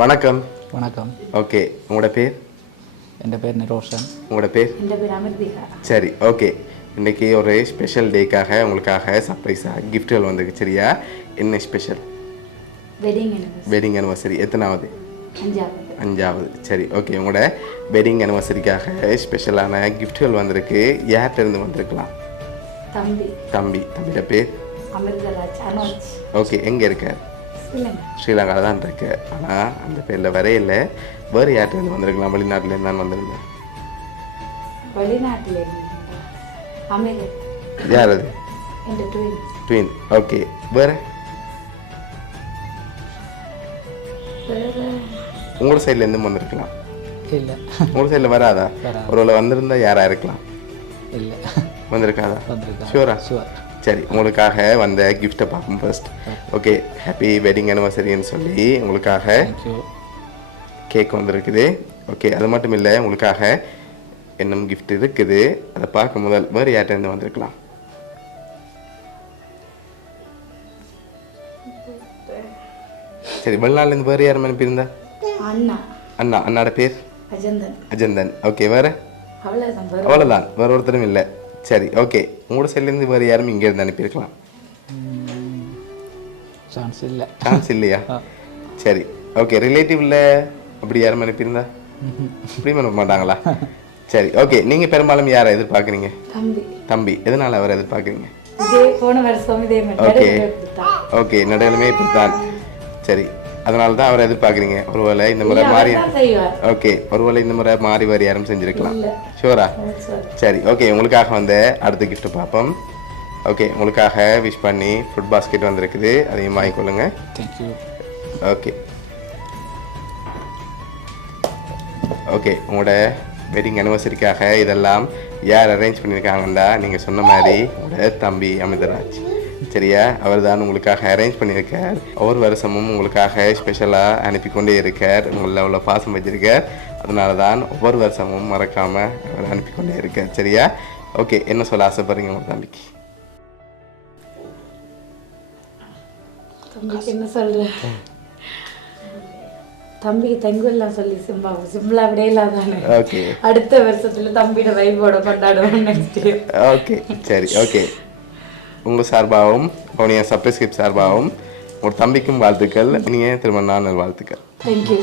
வணக்கம். வணக்கம். ஓகே, உங்களோட பேர்? என் பேர் நிரோஷன். உங்களோட பேர்? என் பேர் அமிர்திகா. சரி, ஓகே. இன்றைக்கி ஒரு ஸ்பெஷல் டேக்காக உங்களுக்காக சர்ப்ரைஸாக கிஃப்ட்டுகள் வந்திருக்கு. சரியா? என்ன ஸ்பெஷல்? Wedding anniversary. எத்தனாவது? 5வது. சரி, ஓகே. உங்களோட வெட்டிங் அனிவர்சரிக்காக ஸ்பெஷலான கிஃப்ட்டுகள் வந்திருக்கு. யார்கிட்டருந்து வந்திருக்கலாம்? தம்பியோட பேர்? அமிர்தராஜ். ஓகே, எங்கே இருக்கார்? ஸ்ரீலங்காவில் தான் இருக்கு. ஆனால் அந்த பேரில் வரையில வேறு யார்கிட்டருந்து வந்திருக்கலாம்? வெளிநாட்டிலேருந்து தான் வந்திருந்தேன். யார் அது? ட்வின். ஓகே, வேறு? உங்களோட சைட்லேருந்து வந்திருக்கலாம்? இல்லை. உங்களோட சைடில் வராதா? ஒருவேளை வந்திருந்தா யாராக இருக்கலாம்? இல்லை, வந்திருக்காதா? ஷூரா? சரி, உங்களுக்காக வந்த கிஃப்ட்டை பார்ப்போம் ஃபர்ஸ்ட். ஓகே, ஹாப்பி வெட்டிங் அனிவர்சரின்னு சொல்லி உங்களுக்காக கேக் வந்திருக்குது. ஓகே, அது மட்டும் இல்லை, உங்களுக்காக இன்னும் கிஃப்ட் இருக்குது. அதை பார்க்க முதல் வேறு யார்கிட்டருந்து வந்திருக்கலாம்? சரி, வெளிநாட்டிலேருந்து வேறு யாரும் அனுப்பியிருந்தா? அண்ணாட பேர்? அஜந்தன். ஓகே, வேறு? அவ்வளோதான், வேறு ஒருத்தரும் இல்லை. சரி, ஓகே. உங்களோட சைட்லேருந்து வேறு யாரும் இங்கேருந்து அனுப்பியிருக்கலாம்? சான்ஸ் இல்லையா? சரி, ஓகே. ரிலேட்டிவில் அப்படி யாரும் அனுப்பியிருந்தா? அப்படி அனுப்ப மாட்டாங்களா? சரி, ஓகே. நீங்கள் பெரும்பாலும் யாரை எதிர்பார்க்குறீங்க? தம்பி. எதனால் அவரை எதிர்பார்க்குறீங்க? ஓகே ஓகே, நடையிலுமே இப்படித்தான். சரி, அதனால தான் அவரை எதிர்பார்க்குறீங்க. ஒருவேளை இந்த முறை மாறி, ஓகே, ஒருவேளை இந்த முறை மாறி வேறு யாரும் செஞ்சுருக்கலாம். ஷூரா? சரி, ஓகே. உங்களுக்காக வந்து அடுத்த கிஃப்ட் பார்ப்போம். ஓகே, உங்களுக்காக விஷ் பண்ணி ஃபுட் பாஸ்கெட் வந்திருக்குது. அதையும் வாங்கிக்கொள்ளுங்க. தேங்க்யூ. ஓகே ஓகே, உங்களோட வெட்டிங் அனிவர்சரிக்காக இதெல்லாம் யார் அரேஞ்ச் பண்ணியிருக்காங்கன்னா, நீங்கள் சொன்ன மாதிரி உங்களோட தம்பி அமிர்தராஜ். சரியா? அவர் தான் உங்களுக்காக அரேஞ்ச் பண்ணியிருக்கார். ஒவ்வொரு வருஷமும் உங்களுக்காக ஸ்பெஷலாக அனுப்பி கொண்டே இருக்கார். உங்களில் அவ்வளோ பாசம் வச்சிருக்கார். அதனால தான் ஒவ்வொரு வருஷமும் மறக்காமல் அவர் அனுப்பி கொண்டே இருக்கார். சரியா? ஓகே, என்ன சொல்ல ஆசைப்படுறீங்க உங்கள் தம்பிக்கு? என்ன சொல்ற? தம்பிக்கு தங்குலாம் சொல்லி சிம்பிளா அப்படியே இல்லாதானே. ஓகே, அடுத்த வருஷத்துல தம்பியோட வைபோட கொண்டாடுவோம் நெக்ஸ்ட் இயர். ஓகே, சரி, ஓகே. உங்கள் சார்பாகவும் உங்களுடைய சர்ப்ரைஸ் கிஃப்ட் சார்பாகவும் ஒரு தம்பிக்கும் வாழ்த்துக்கள். நீங்கள் திரும்ப நாள் வாழ்த்துக்கள். தேங்க்யூ.